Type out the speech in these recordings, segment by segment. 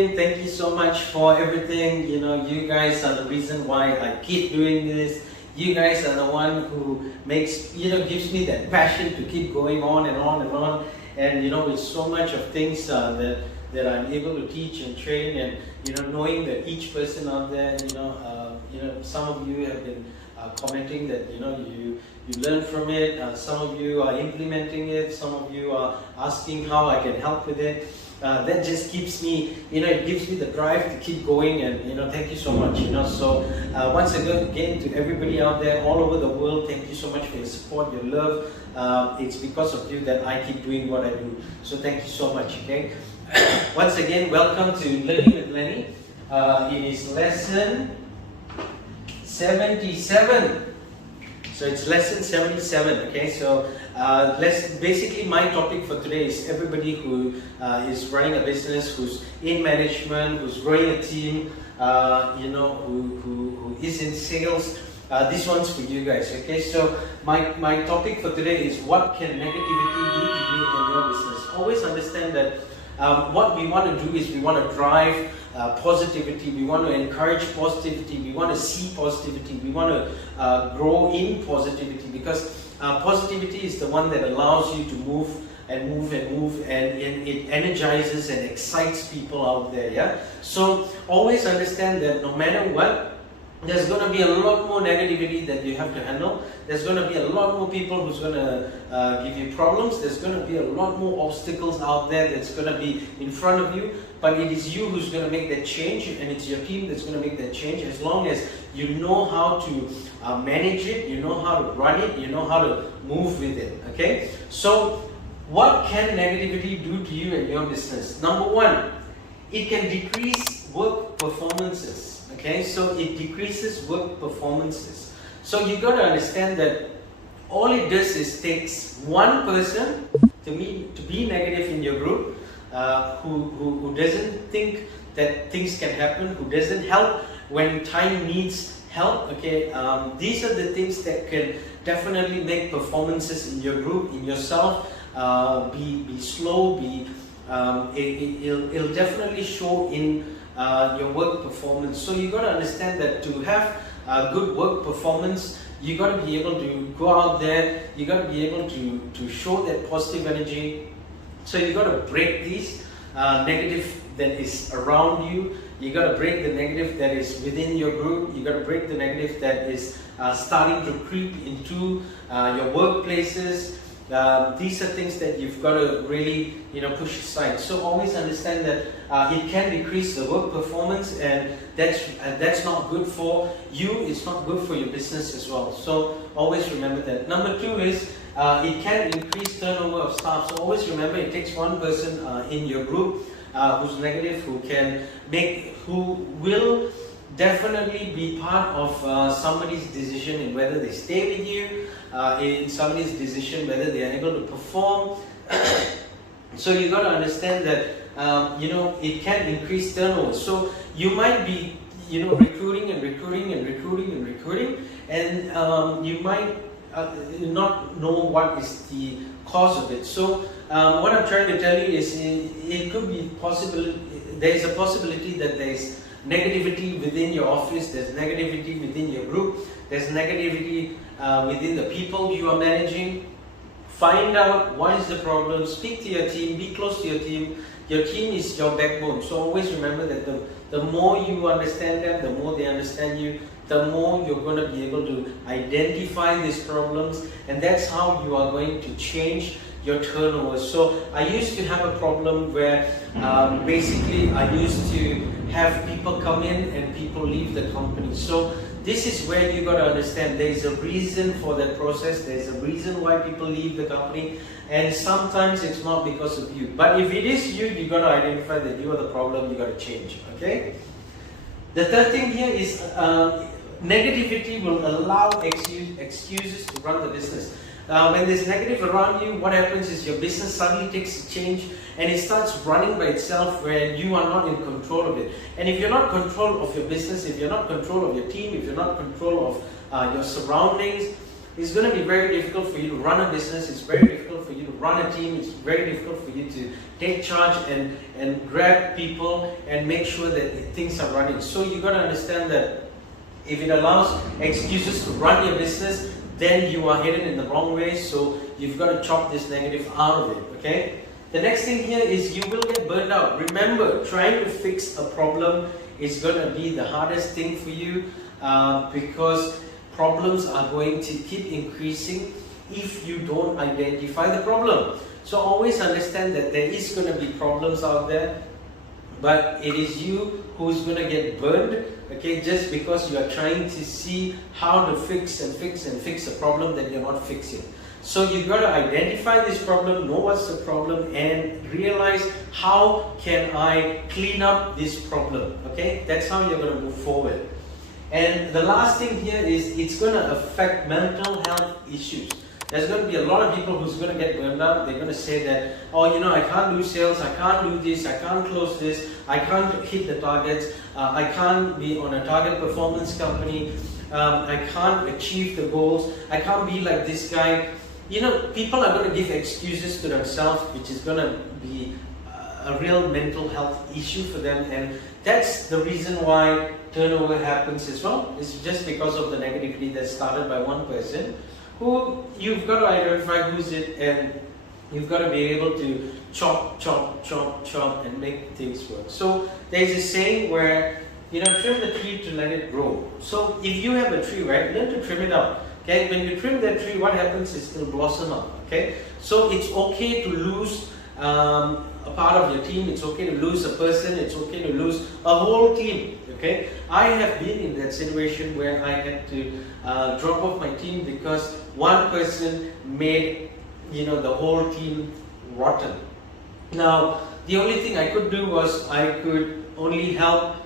doing. Thank you so much for everything. You guys are the reason why I keep doing this. You guys are the one who makes, gives me that passion to keep going on and on and on. And with so much of things that I'm able to teach and train, and knowing that each person out there, some of you have been commenting that you learn from it. Some of you are implementing it. Some of you are asking how I can help with it. That just keeps me, it gives me the drive to keep going, and thank you so much. So once again, to everybody out there all over the world, thank you so much for your support, your love. It's because of you that I keep doing what I do. So thank you so much. Okay. Once again, welcome to Learning with Lenny. It is lesson 77. So it's lesson 77. Okay, so basically my topic for today is everybody who is running a business, who's in management, who's growing a team, who is in sales. This one's for you guys. Okay, so my topic for today is what can negativity do to you and your business. Always understand that what we want to do is we want to drive positivity, we want to encourage positivity, we want to see positivity, we want to grow in positivity, because positivity is the one that allows you to move and move and move, and it energizes and excites people out there. Yeah. So always understand that no matter what, there's going to be a lot more negativity that you have to handle. There's going to be a lot more people who's going to give you problems. There's going to be a lot more obstacles out there that's going to be in front of you. But it is you who's going to make that change, and it's your team that's going to make that change, as long as you know how to manage it, you know how to run it, you know how to move with it. Okay? So what can negativity do to you and your business? Number one, it can decrease work performances. Okay, so it decreases work performances. So you got to understand that all it does is takes one person to be negative in your group, who doesn't think that things can happen, who doesn't help when time needs help. Okay, these are the things that can definitely make performances in your group, in yourself, be slow. It'll definitely show in your work performance. So you got to understand that to have good work performance, you got to be able to go out there, you got to be able to show that positive energy. So you got to break these negative that is around you. You got to break the negative that is within your group. You got to break the negative that is starting to creep into your workplaces. These are things that you've got to really push aside. So always understand that it can decrease the work performance, and that's not good for you. It's not good for your business as well. So always remember that. Number two is it can increase turnover of staff. So always remember, it takes one person in your group who's negative, who will definitely be part of somebody's decision in whether they stay with you, in somebody's decision whether they are able to perform. So you got to understand that it can increase turnover. So you might be recruiting, and you might not know what is the cause of it. So what I'm trying to tell you is it could be possible. There is a possibility that there is negativity within your office, there's negativity within your group, there's negativity within the people you are managing. Find out what is the problem, speak to your team, be close to your team. Your team is your backbone. So always remember that the more you understand them, the more they understand you, the more you're going to be able to identify these problems, and that's how you are going to change your turnover. So I used to have a problem where basically I used to have people come in and people leave the company. So this is where you got to understand there is a reason for that process. There is a reason why people leave the company, and sometimes it's not because of you. But if it is you, you got to identify that you are the problem. You got to change. Okay. The third thing here is negativity will allow excuses to run the business. When there's negative around you, what happens is your business suddenly takes a change and it starts running by itself where you are not in control of it. And if you're not in control of your business, if you're not in control of your team, if you're not in control of your surroundings, it's going to be very difficult for you to run a business. It's very difficult for you to run a team. It's very difficult for you to take charge and grab people and make sure that things are running. So you got to understand that if it allows excuses to run your business, then you are headed in the wrong way. So you've got to chop this negative out of it, okay? The next thing here is you will get burned out. Remember, trying to fix a problem is going to be the hardest thing for you because problems are going to keep increasing if you don't identify the problem. So always understand that there is going to be problems out there, but it is you who's going to get burned, okay, just because you are trying to see how to fix a problem that you're not fixing. So you've got to identify this problem, know what's the problem, and realize how can I clean up this problem, okay? That's how you're going to move forward. And the last thing here is it's going to affect mental health issues. There's going to be a lot of people who's going to get burned out. They're going to say that, oh, you know, I can't do sales, I can't do this, I can't close this, I can't hit the targets, I can't be on a target performance company, I can't achieve the goals, I can't be like this guy. You know, people are going to give excuses to themselves, which is going to be a real mental health issue for them, and that's the reason why turnover happens as well. It's just because of the negativity that started by one person, who you've got to identify who's it, and you've got to be able to chop and make things work. So there's a saying where, you know, trim the tree to let it grow. So if you have a tree, right, learn to trim it out. Okay, when you trim that tree, what happens is it'll blossom up. Okay, so it's okay to lose a part of your team. It's okay to lose a person. It's okay to lose a whole team. Okay, I have been in that situation where I had to drop off my team because one person made, you know, the whole team rotten. Now, the only thing I could do was I could only help,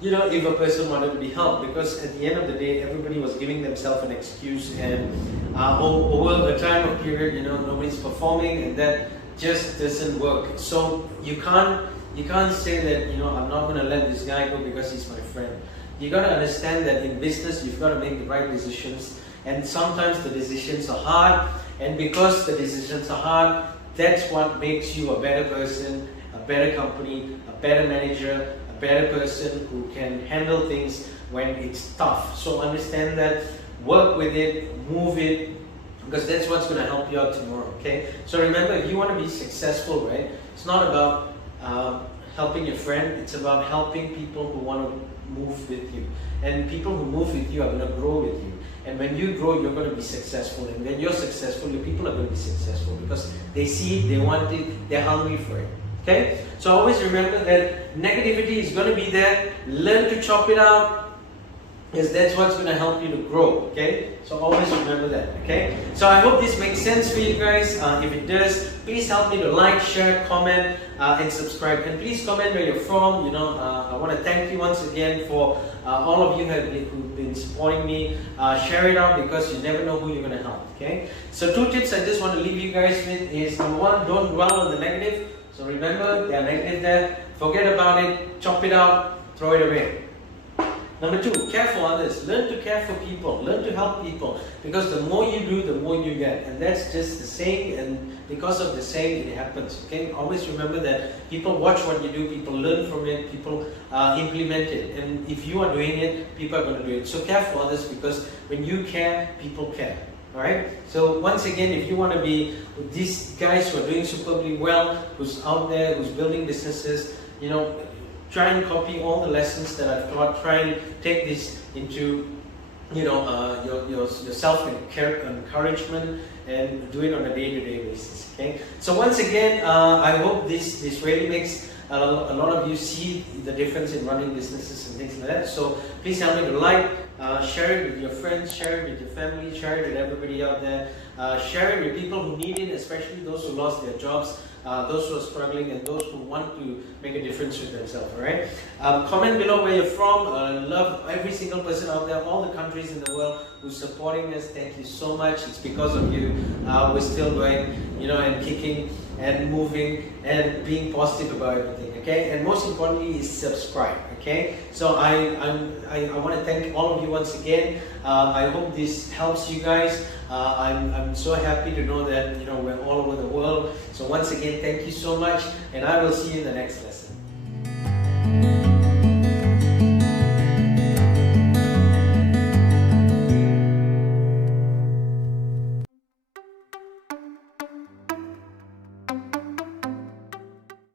you know, if a person wanted to be helped, because at the end of the day, everybody was giving themselves an excuse, and over a time of period, you know, nobody's performing, and that just doesn't work. So you can't say that, you know, I'm not going to let this guy go because he's my friend. You got to understand that in business, you've got to make the right decisions, and sometimes the decisions are hard, and because the decisions are hard, that's what makes you a better person, a better company, a better manager, better person who can handle things when it's tough. So understand that, work with it, move it, because that's what's going to help you out tomorrow, okay? So remember, if you want to be successful, right, it's not about helping your friend, it's about helping people who want to move with you. And people who move with you are going to grow with you. And when you grow, you're going to be successful. And when you're successful, your people are going to be successful because they see it, they want it, they're hungry for it. Okay, so always remember that negativity is going to be there. Learn to chop it out, because that's what's going to help you to grow. Okay, so always remember that. Okay, so I hope this makes sense for you guys. If it does, please help me to like, share, comment, and subscribe. And please comment where you're from. You know, I want to thank you once again for all of you who've been supporting me. Share it out, because you never know who you're going to help. Okay, so 2 tips I just want to leave you guys with is, number 1, don't dwell on the negative. So remember, they are negative there. Forget about it, chop it out, throw it away. Number 2, care for others. Learn to care for people. Learn to help people. Because the more you do, the more you get. And that's just the saying, and because of the saying, it happens. Okay? Always remember that people watch what you do, people learn from it, people implement it. And if you are doing it, people are going to do it. So care for others, because when you care, people care. Alright, so once again, if you want to be with these guys who are doing superbly well, who's out there, who's building businesses, you know, try and copy all the lessons that I've taught. Try and take this into, you know, your self-encouragement, and do it on a day-to-day basis. Okay, so once again, I hope this really makes a lot of you see the difference in running businesses and things like that. So please help me to like, share it with your friends, share it with your family, share it with everybody out there, share it with people who need it, especially those who lost their jobs, those who are struggling, and those who want to make a difference with themselves. Alright, comment below where you're from. I love every single person out there, all the countries in the world who's supporting us. Thank you so much. It's because of you we're still going, you know, and kicking and moving and being positive about everything. okay, and most importantly is subscribe, okay. So I want to thank all of you once again. I hope this helps you guys. I'm so happy to know that we're all over the world. So once again, thank you so much, and I will see you in the next lesson.